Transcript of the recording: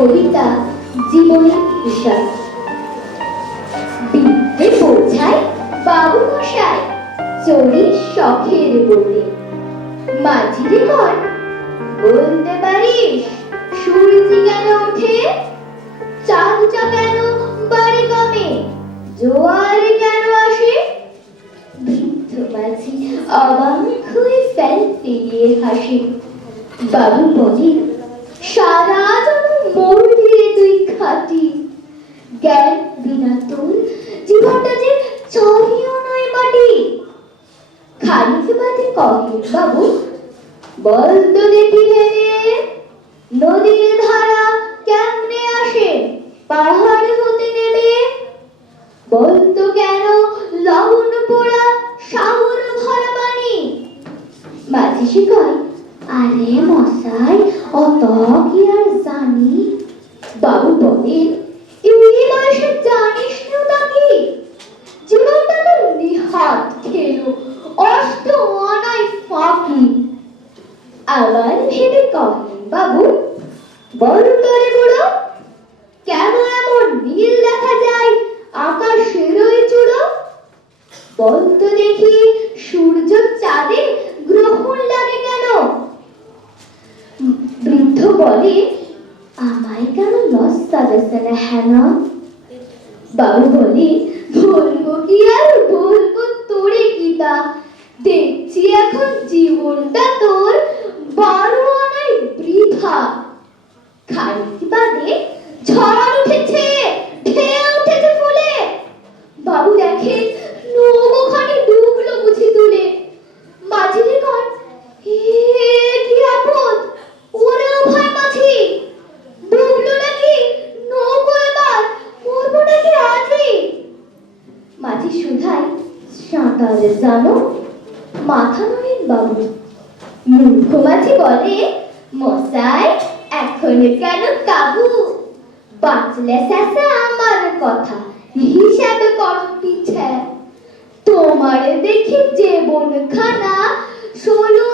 কবিতা জীবনের হিসাব। বিদ্যে বোঝায় বাবু মশাই চড়ির শখের বলে। মাঝিরে কর বলতে পারিস সূর্যি কেন ওঠে, চাঁদটা কেন বাড়ি কমে, জোয়ার কেন আসে। বৃদ্ধ মাঝি অবাক হয়ে ফেল ফিরিয়ে হাসে। বাবু বলে, সারা জন মোর ধীরে তুই খাটি, জ্ঞান বিনা তোর জীবনটা যে চলিও নয় মাটি। খানিক বাদে কহে বাবু, বল তো দেখি ভেবে, নদীর ধারা কেমনে আসে পাহাড় হতে নেমে। বল তো কেন লবণ পোড়া সাগর ভরা পানি। মাঝি সে কয়, আরে মশাই অত কি আর জানি। বাবু বলেন, এই বয়সে জানিস না কি, জীবনটা তো নিহাত খেলো অষ্ট আনাই ফাঁকি। আবার ভেবে কহেন বাবু, বল তোরে বুড়ো, কেন এমন নীল দেখা যায় আকাশের ওই চূড়ো। বল তো দেখি সূর্য চাঁদে গ্রহণ লাগে কেন। বৃদ্ধ বলে, আমায় কেন লজ্জা দেশে না হেন। বাবু বলে, বলবো কি আর বলবো তোরে গীতা, দেখছি এখন জীবনটা তোর 12 আনাই বৃথা। খানিক বাদে ঝড় উঠেছে, ঢেউ উঠেছে ফুলে। বাবু দেখে নৌকাখানি ডুবলো বুঝি তুলে। মাঝিরে কয়, হে কি আপদ, ওরে ও ভাই মাঝি, ডুবলো নাকি নৌকো, এবার মরবো নাকি আজই। মাঝি শুধায়, সাঁতার জানো। মাথা নড়েন বাবু। মূর্খ মাঝি বলে, মশাই এখন কেন কাবু, বাঁচলে শেষে আমার কথা হিসাবে করো পিছে। তোমারে দেখি জীবন খানা 16